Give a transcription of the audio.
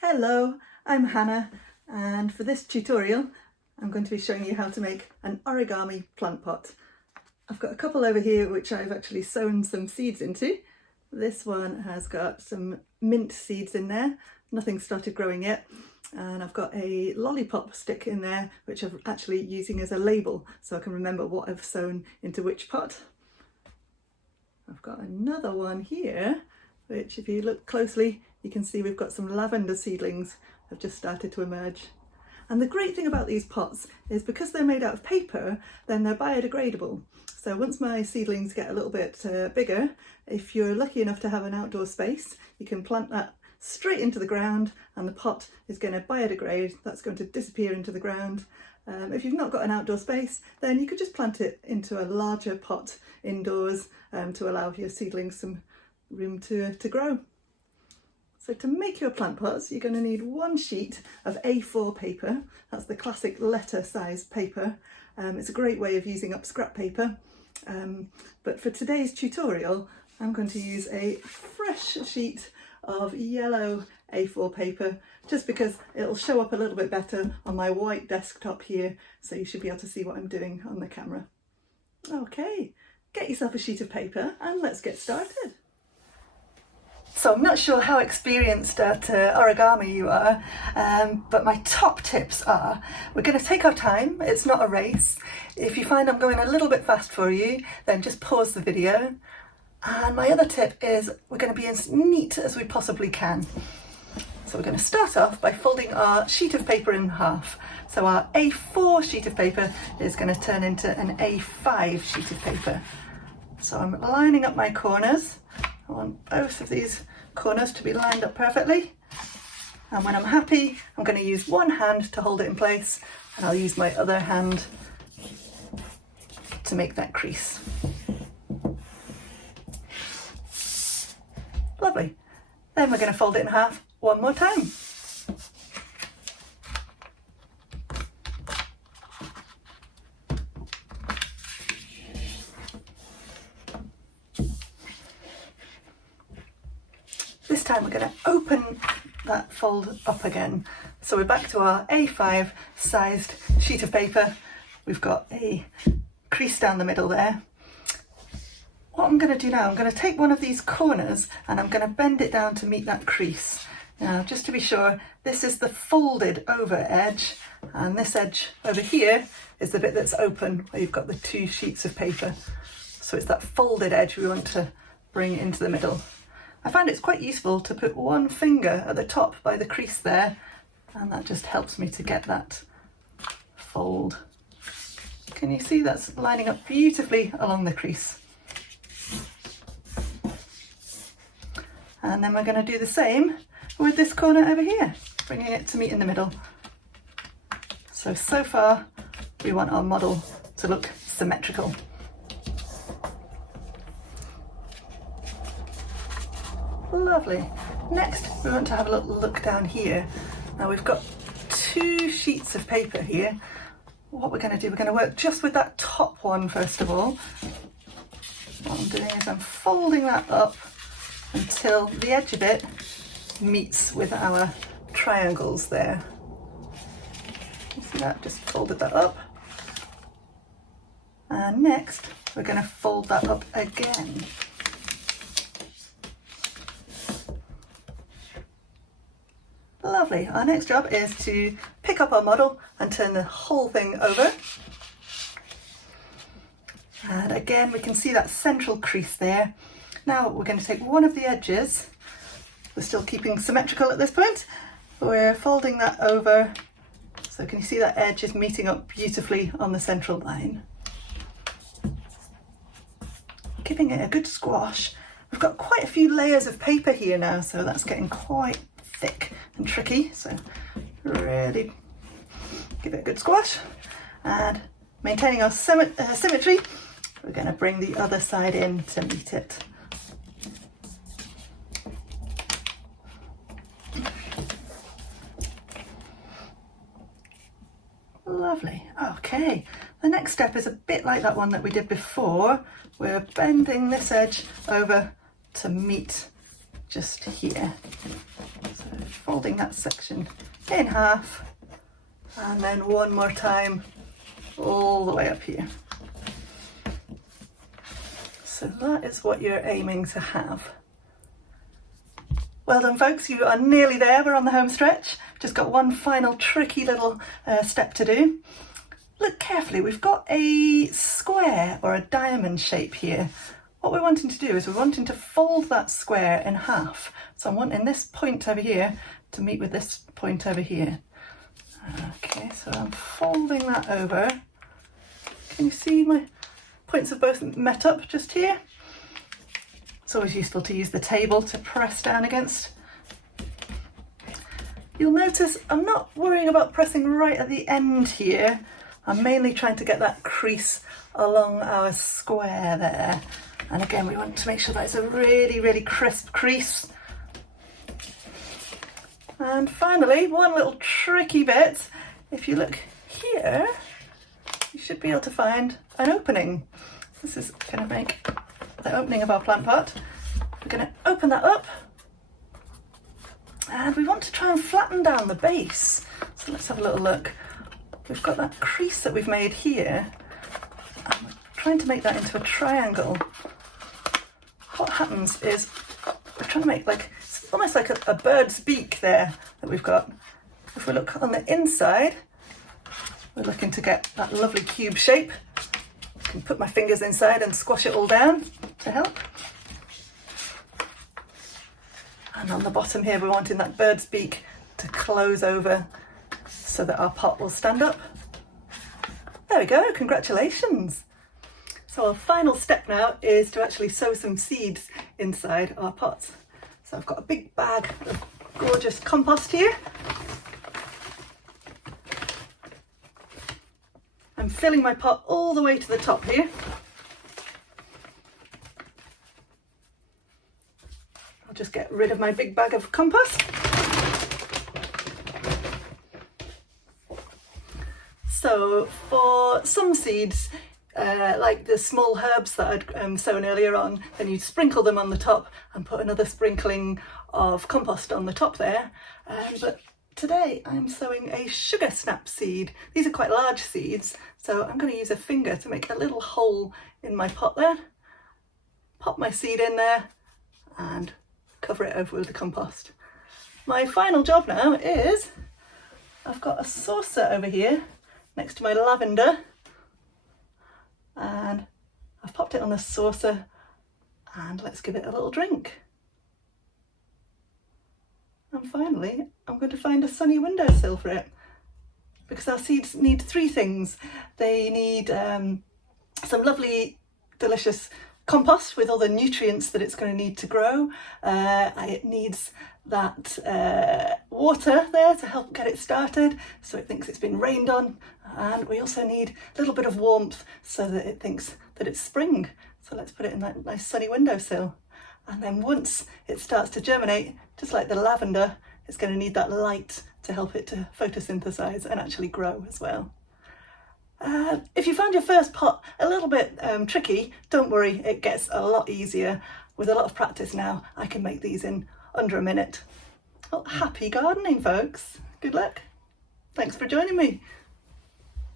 Hello, I'm Hannah, and for this tutorial I'm going to be showing you how to make an origami plant pot. I've got a couple over here which I've actually sown some seeds into. This one has got some mint seeds in there, nothing started growing yet, and I've got a lollipop stick in there which I'm actually using as a label so I can remember what I've sown into which pot. I've got another one here which, if you look closely, you can see we've got some lavender seedlings have just started to emerge. And the great thing about these pots is because they're made out of paper, then they're biodegradable. So once my seedlings get a little bit bigger, if you're lucky enough to have an outdoor space, you can plant that straight into the ground and the pot is going to biodegrade. That's going to disappear into the ground. If you've not got an outdoor space, then you could just plant it into a larger pot indoors to allow your seedlings some room to grow. So to make your plant pots, you're going to need one sheet of A4 paper. That's the classic letter size paper. It's a great way of using up scrap paper. But for today's tutorial, I'm going to use a fresh sheet of yellow A4 paper, just because it'll show up a little bit better on my white desktop here, so you should be able to see what I'm doing on the camera. Okay, get yourself a sheet of paper and let's get started. So I'm not sure how experienced at origami you are, but my top tips are, we're going to take our time, it's not a race. If you find I'm going a little bit fast for you, then just pause the video. And my other tip is we're going to be as neat as we possibly can. So we're going to start off by folding our sheet of paper in half. So our A4 sheet of paper is going to turn into an A5 sheet of paper. So I'm lining up my corners. I want both of these corners to be lined up perfectly. And when I'm happy, I'm going to use one hand to hold it in place, and I'll use my other hand to make that crease. Lovely. Then we're going to fold it in half one more time. This time we're going to open that fold up again. So we're back to our A5 sized sheet of paper. We've got a crease down the middle there. What I'm going to do now, I'm going to take one of these corners and I'm going to bend it down to meet that crease. Now, just to be sure, this is the folded over edge, and this edge over here is the bit that's open where you've got the two sheets of paper. So it's that folded edge we want to bring into the middle. I find it's quite useful to put one finger at the top by the crease there, and that just helps me to get that fold. Can you see that's lining up beautifully along the crease? And then we're going to do the same with this corner over here, bringing it to meet in the middle. So far we want our model to look symmetrical. Lovely. Next, we want to have a little look down here. Now we've got two sheets of paper here. What we're going to do, we're going to work just with that top one first of all. What I'm doing is I'm folding that up until the edge of it meets with our triangles there. You see that? Just folded that up. And next, we're going to fold that up again. Lovely. Our next job is to pick up our model and turn the whole thing over. And again, we can see that central crease there. Now we're going to take one of the edges. We're still keeping symmetrical at this point. We're folding that over. So can you see that edge is meeting up beautifully on the central line? Giving it a good squash. We've got quite a few layers of paper here now, so that's getting quite thick and tricky, so really give it a good squash. And maintaining our symmetry, we're going to bring the other side in to meet it. Lovely. Okay, the next step is a bit like that one that we did before. We're bending this edge over to meet just here. So folding that section in half, and then one more time all the way up here. So that is what you're aiming to have. Well done folks, you are nearly there, we're on the home stretch. Just got one final tricky little step to do. Look carefully, we've got a square or a diamond shape here. What we're wanting to do is we're wanting to fold that square in half. So I'm wanting this point over here to meet with this point over here. Okay, so I'm folding that over. Can you see my points have both met up just here? It's always useful to use the table to press down against. You'll notice I'm not worrying about pressing right at the end here. I'm mainly trying to get that crease along our square there. And again, we want to make sure that it's a really, really crisp crease. And finally, one little tricky bit. If you look here, you should be able to find an opening. This is going to make the opening of our plant pot. We're going to open that up. And we want to try and flatten down the base. So let's have a little look. We've got that crease that we've made here. And we're trying to make that into a triangle. What happens is we're trying to make like, it's almost like a bird's beak there that we've got. If we look on the inside, we're looking to get that lovely cube shape. I can put my fingers inside and squash it all down to help. And on the bottom here, we're wanting that bird's beak to close over so that our pot will stand up. There we go, congratulations. So our final step now is to actually sow some seeds inside our pots. So I've got a big bag of gorgeous compost here. I'm filling my pot all the way to the top here. I'll just get rid of my big bag of compost. So for some seeds, like the small herbs that I'd sown earlier on, then you'd sprinkle them on the top and put another sprinkling of compost on the top there. But today I'm sowing a sugar snap seed. These are quite large seeds, so I'm going to use a finger to make a little hole in my pot there. Pop my seed in there and cover it over with the compost. My final job now is, I've got a saucer over here next to my lavender, and I've popped it on the saucer, and let's give it a little drink. And finally, I'm going to find a sunny windowsill for it, because our seeds need three things. They need some lovely, delicious compost with all the nutrients that it's going to need to grow. It needs that water there to help get it started, so it thinks it's been rained on. And we also need a little bit of warmth so that it thinks that it's spring. So let's put it in that nice sunny windowsill. And then once it starts to germinate, just like the lavender, it's going to need that light to help it to photosynthesize and actually grow as well. If you found your first pot a little bit tricky, don't worry, it gets a lot easier. With a lot of practice now, I can make these in under a minute. Well, happy gardening, folks. Good luck. Thanks for joining me.